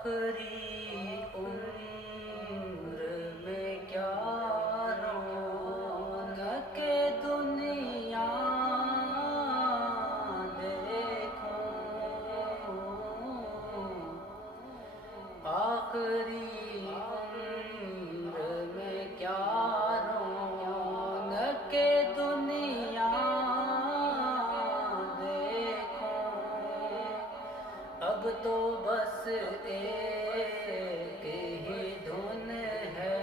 آخری عمر میں کیا رونق دنیا دیکھوں، آخری عمر میں کیا رونق دنیا دیکھوں، اب تو بس ایک ہی دھن ہے،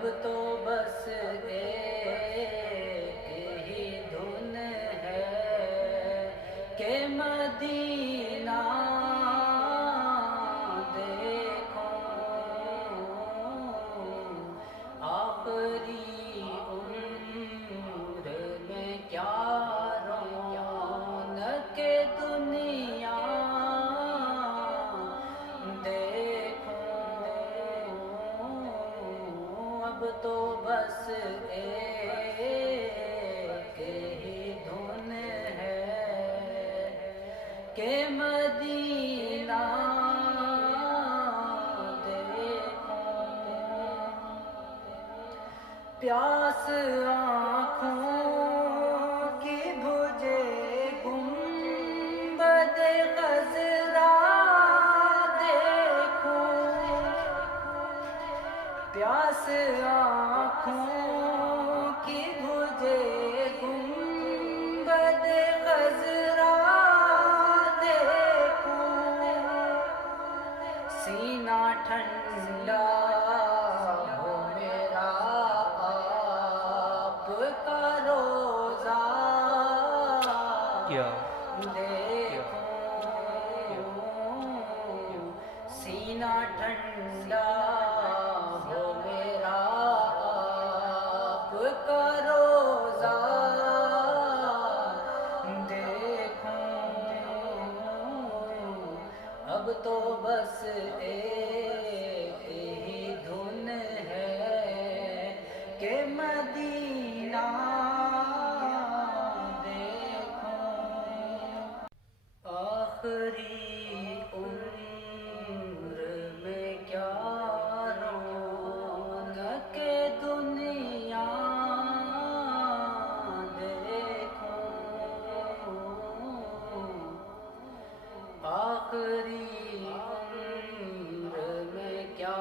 ب تو بس ایک ہی دھن ہے کہ مدینہ دیکھوں، آخری عمر میں کیا رونق دنیا اب تو بس ایک ہی دھن ہے کہ مدینہ دیکھوں، پیاس آنکھوں کی بجھے گنبد خضرا دیکھوں، پیاس آنکھوں کی بجھے گنبد خضرا دیکھوں، سینہ ٹھنڈا ہو میرا آپ کا روزہ دیکھوں، سینہ ٹھنڈا ہو میرا آپ کا روزہ دیکھوں، اب تو بس ایک ہی دھن ہے کہ مدینہ دیکھوں، آخری عمر میں کیا رونق دنیا دیکھوں، آخری عمر میں کیا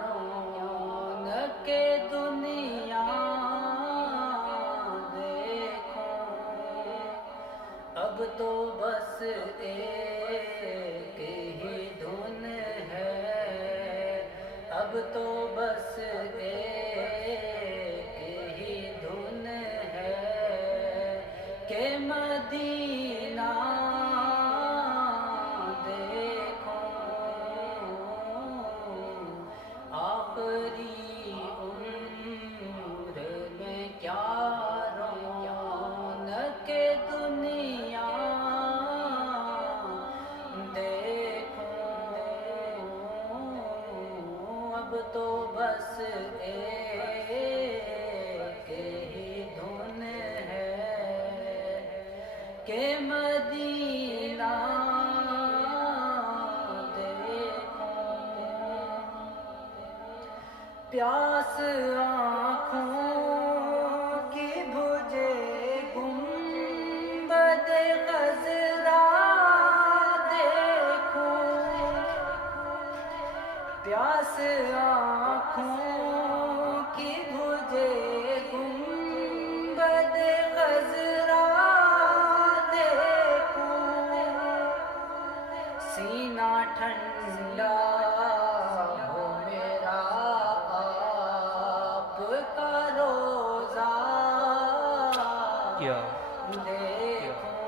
رونق دنیا دیکھوں، اب تو بس ایک ہی دھن ہے، اب تو بس ایک ہی دھن ہے کہ مدینہ دیکھوں، آخری عمر میں کیا رونق دنیا دیکھوں، اب تو بس ایک ہی دھن ہے کہ مدینہ دیکھوں، پیاس آنکھوں کی بجھے گنبد خضرا دیکھوں، پیاس آنکھوں کی بجھے گنبد خضرا دیکھوں، سینہ ٹھنڈا ہو میرا آپ کا روزہ دیکھوں،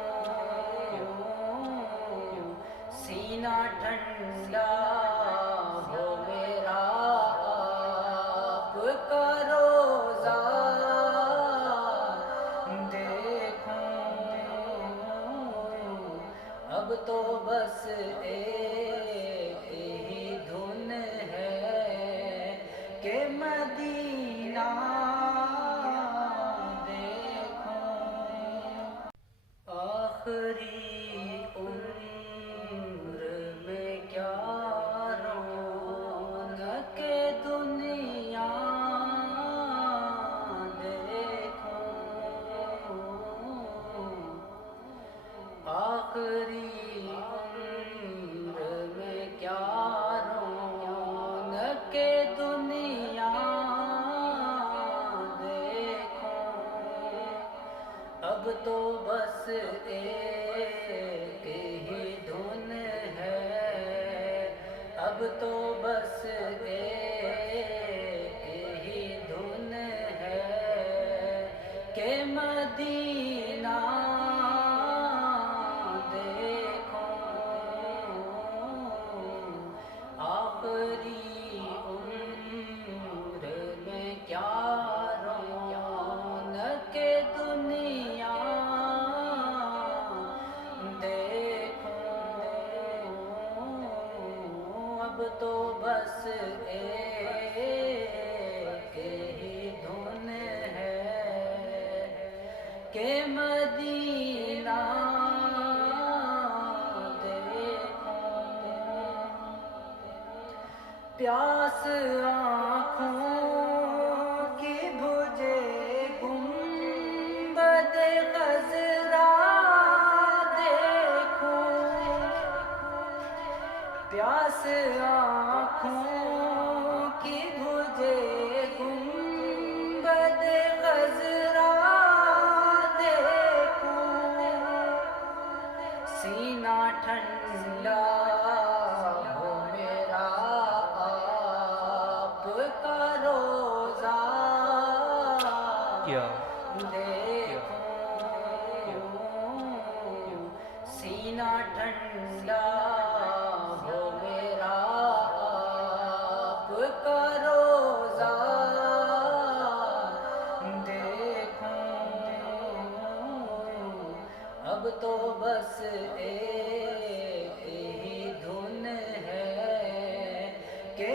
سینہ ٹھنڈا ہو میرا آپ کا روزہ دیکھوں، اب تو بس ایک ہی دھن ہے کہ مدینہ دیکھوں، آخری عمر میں کیا اب تو بس ایک ہی دھن ہے کہ مدینہ دیکھوں، آخری عمر میں کیا رونق دنیا اب تو بس ایک ہی دھن ہے کہ مدینہ دیکھوں، پیاس آنکھوں کی بجھے گنبد خضرا دیکھوں، پیاس آنکھوں کی بجھے گنبد خضرا دیکھوں، سینہ ٹھنڈا ہو میرا آپ کا روزہ دیکھوں، سینہ ٹھنڈا ہو میرا آپ کا روزہ دیکھوں، اب تو بس ایک ہی دھن ہے کہ